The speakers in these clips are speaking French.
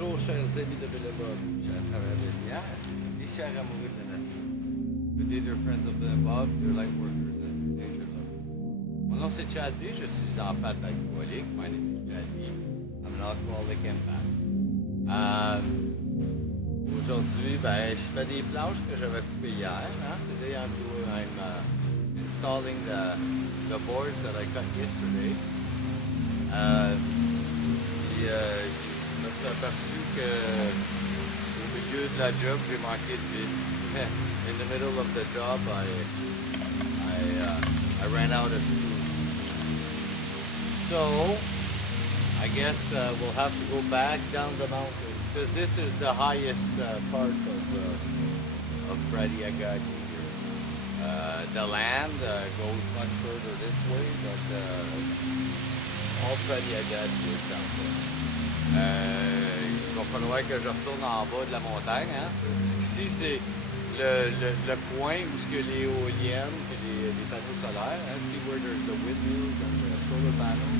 Bonjour, chers amis de Bénévole, chers travailleurs de Lumière et chers amoureux de la nature. Good day, dear friends of the above, dear light workers and nature lovers. Mon nom c'est Chad B. Je suis en pâte alcoolique. My name is Chad B. I'm an alcoholic and back. Aujourd'hui, je fais des planches que j'avais coupées hier. Today I'm installing the boards that I cut yesterday. Je me suis aperçu qu'au milieu de la job, j'ai manqué de vis. In the middle of the job, I ran out of screws. So, I guess we'll have to go back down the mountain because this is the highest part of Pradiagadi here. The land goes much further this way, but all Pradiagadi is down there. Il va falloir que je retourne en bas de la montagne, parce qu'ici c'est le coin où il y a les éoliennes et les panneaux solaires. See where there's the windmills and the solar panels.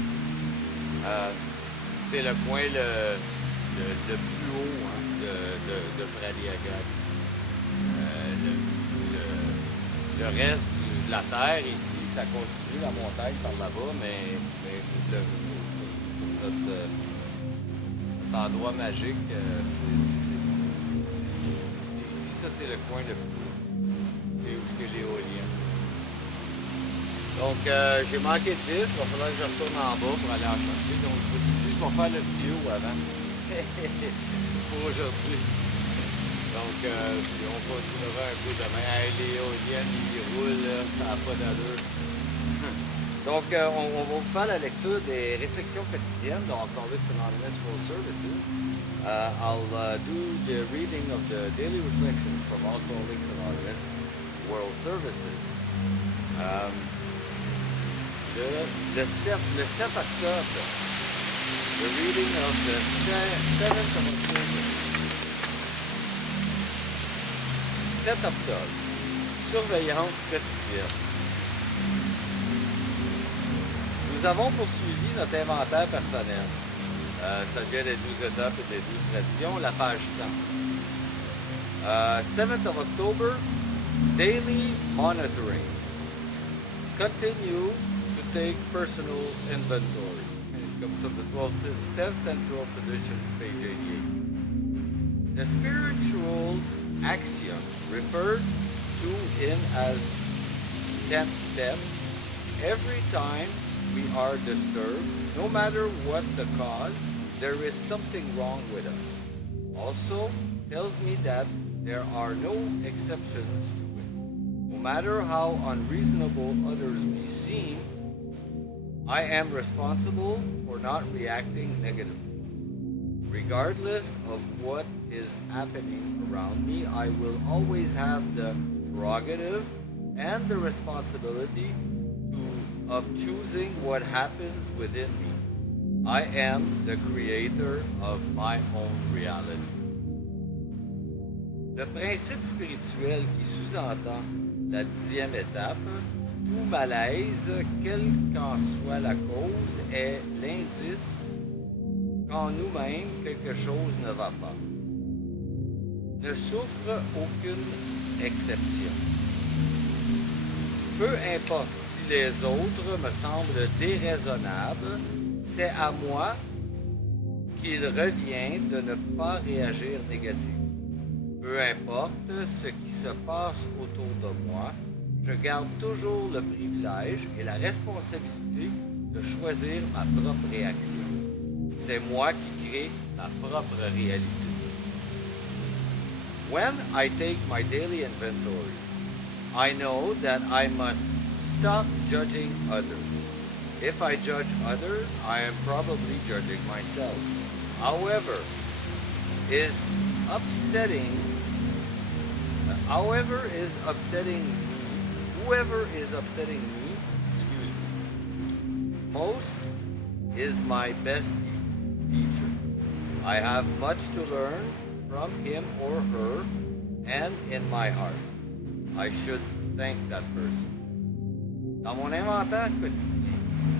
C'est le coin le plus haut de Pradiagat. Le reste de la terre ici, ça continue la montagne par là-bas, mais notre endroit magique, ici, ça c'est le coin le plus haut, c'est où est l'éolien. Donc j'ai manqué de vis, il va falloir que je retourne en bas pour aller en chercher. Donc je me suis dit, je vais faire le vidéo avant, pour aujourd'hui. Donc puis on continuera un peu demain. L'éolienne, il roule, ça n'a pas d'allure. Donc, on va vous faire la lecture des Réflexions quotidiennes dans Octobre Anonymous World Services. I'll do the reading of the daily reflections from Alcoholics Anonymous World Services. Le 7 octobre, the reading of the 7th of October. 7 octobre, surveillance quotidienne. Nous avons poursuivi notre inventaire personnel. Ça vient des 12 étapes et des 12 traditions, la page 100. 7th of October, daily monitoring. Continue to take personal inventory. It comes from the 12 steps and 12 traditions, page 88. The spiritual axiom referred to in as 10th step, every time we are disturbed, no matter what the cause, there is something wrong with us. Also tells me that there are no exceptions to it. No matter how unreasonable others may seem, I am responsible for not reacting negatively. Regardless of what is happening around me, I will always have the prerogative and the responsibility of choosing what happens within me. I am the creator of my own reality. Le principe spirituel qui sous-entend la 10e étape, tout malaise, quelle qu'en soit la cause, est l'indice qu'en nous-mêmes quelque chose ne va pas. Ne souffre aucune exception. Peu importe les autres me semblent déraisonnables, c'est à moi qu'il revient de ne pas réagir négativement. Peu importe ce qui se passe autour de moi, je garde toujours le privilège et la responsabilité de choisir ma propre réaction. C'est moi qui crée ma propre réalité. When I take my daily inventory, I know that I must stop judging others. If I judge others, I am probably judging myself. However, is upsetting me, most is my best teacher. I have much to learn from him or her, and in my heart, I should thank that person. Dans mon inventaire quotidien,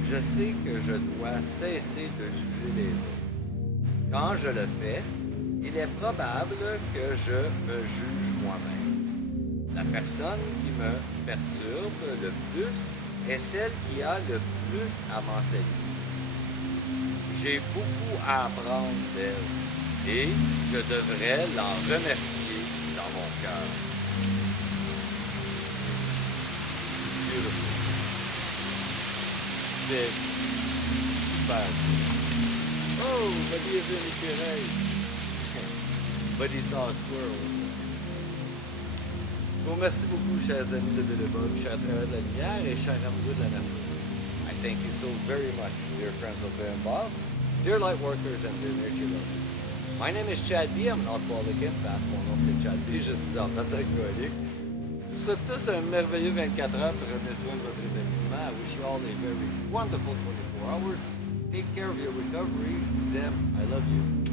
je sais que je dois cesser de juger les autres. Quand je le fais, il est probable que je me juge moi-même. La personne qui me perturbe le plus est celle qui a le plus à m'enseigner. J'ai beaucoup à apprendre d'elle et je devrais l'en remercier dans mon cœur. Beautiful. C'est super. Oh, Buddy a vu un écureuil. Buddy saw a squirrel. Je vous remercie beaucoup, chers amis de Bénévole, chers travailleurs de la lumière et chers amoureux de la nature. I thank you so very much, dear friends of Ben Bob, dear light workers and dear nature lovers. My name is Chad B. I'm an alcoholic empath. Mon nom c'est Chad B. Je suis en alcoolique. Je vous souhaite tous un merveilleux 24 heures pour revenir soin de votre rétablissement. I wish you all a very wonderful 24 hours. Take care of your recovery. Je vous aime. I love you.